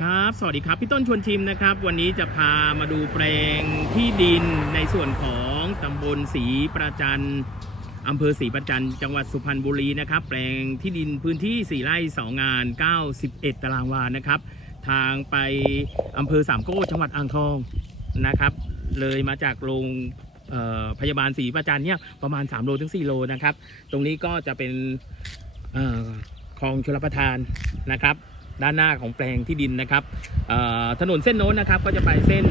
ครับ สวัสดีครับ พี่ต้นชวนชิมนะครับ วันนี้จะพามาดูแปลงที่ดินในส่วนของตำบลศรีประจันอำเภอศรีประจันจังหวัดสุพรรณบุรีนะครับ แปลงที่ดินพื้นที่ 4 ไร่ 2 งาน 91 ตารางวานะครับ ทางไปอำเภอสามโก้จังหวัดอ่างทองนะครับ เลยมาจากโรงพยาบาลศรีประจันเนี่ยประมาณ 3 โลถึง 4 โลนะครับ ตรงนี้ก็จะเป็นคลองชลประทานนะครับ ด้านหน้าของแปลงที่ดินนะครับถนนเส้นโน้นนะครับก็จะไปเส้น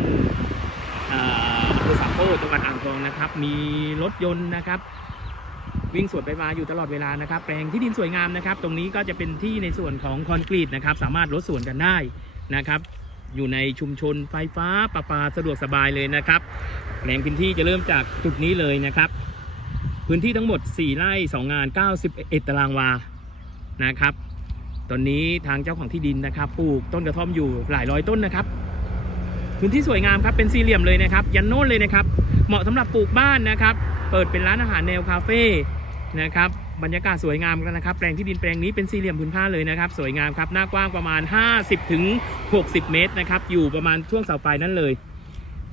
อ่ออำเภอสามโก้จังหวัดอ่างทองนะครับ มีรถยนต์นะครับ วิ่งสวนไปมาอยู่ตลอดเวลานะครับ แปลงที่ดินสวยงามนะครับ ตรงนี้ก็จะเป็นที่ในส่วนของคอนกรีตนะครับ สามารถลดส่วนกันได้นะครับ อยู่ในชุมชนไฟฟ้าประปาสะดวกสบายเลยนะครับแปลงพื้นที่จะเริ่มจากจุดนี้เลยนะครับ พื้นที่ทั้งหมด 4 ไร่ 2 งาน 91 ตารางวานะครับ ตอนนี้ทางเจ้าของที่ดินนะครับปลูกต้นกระท่อมอยู่หลายร้อยต้นนะครับพื้นที่สวยงามครับเป็นสี่เหลี่ยมเลยนะครับ ยันโน่นเลยนะครับ เหมาะสำหรับปลูกบ้านนะครับ เปิดเป็นร้านอาหารแนวคาเฟ่นะครับบรรยากาศสวยงามกันนะครับ แปลงที่ดินแปลงนี้เป็นสี่เหลี่ยมพื้นผ้าเลยนะครับ สวยงามครับ หน้ากว้างประมาณ 50ถึง60 เมตรนะครับ อยู่ประมาณช่วงเสาไฟนั่นเลย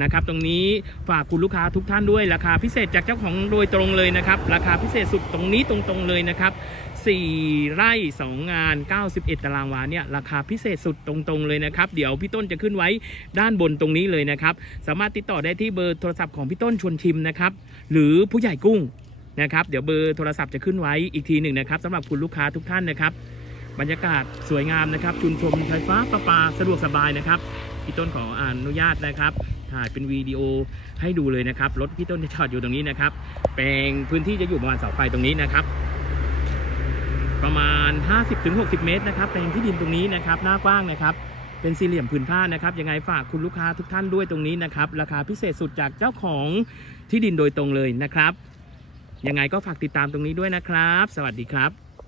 นะครับ ตรงนี้ฝากคุณลูกค้าทุกท่านด้วย ราคาพิเศษจากเจ้าของโดยตรงเลยนะครับ ราคาพิเศษสุดตรงนี้ตรงๆเลยนะครับ 4 ไร่ 2 งาน 91 ตารางวาเนี่ยราคาพิเศษสุดตรงๆเลยนะครับ เดี๋ยวพี่ต้นจะขึ้นไว้ด้านบนตรงนี้เลยนะครับ สามารถติดต่อได้ที่เบอร์โทรศัพท์ของพี่ต้นชวนชิมนะครับ หรือผู้ใหญ่กุ้งนะครับ เดี๋ยวเบอร์โทรศัพท์จะขึ้นไว้อีกทีหนึ่งนะครับสำหรับคุณลูกค้าทุกท่านนะครับ บรรยากาศสวยงามนะครับชุมชนไฟฟ้าประปาสะดวกสบายนะครับพี่ต้นขออนุญาตนะครับถ่ายเป็นวิดีโอให้ดูเลยนะครับ รถพี่ต้นจะจอดอยู่ตรงนี้นะครับ แปลงพื้นที่จะอยู่ประมาณเสาไฟตรงนี้นะครับ ประมาณ 50-60 เมตรนะครับเป็นที่ดินตรงนี้นะครับหน้ากว้างนะครับ เป็นสี่เหลี่ยมผืนผ้านะครับยังไงฝากคุณลูกค้าทุกท่านด้วยตรงนี้นะครับราคาพิเศษสุดจากเจ้าของที่ดินโดยตรงเลยนะครับ ยังไงก็ฝากติดตามตรงนี้ด้วยนะครับ สวัสดีครับ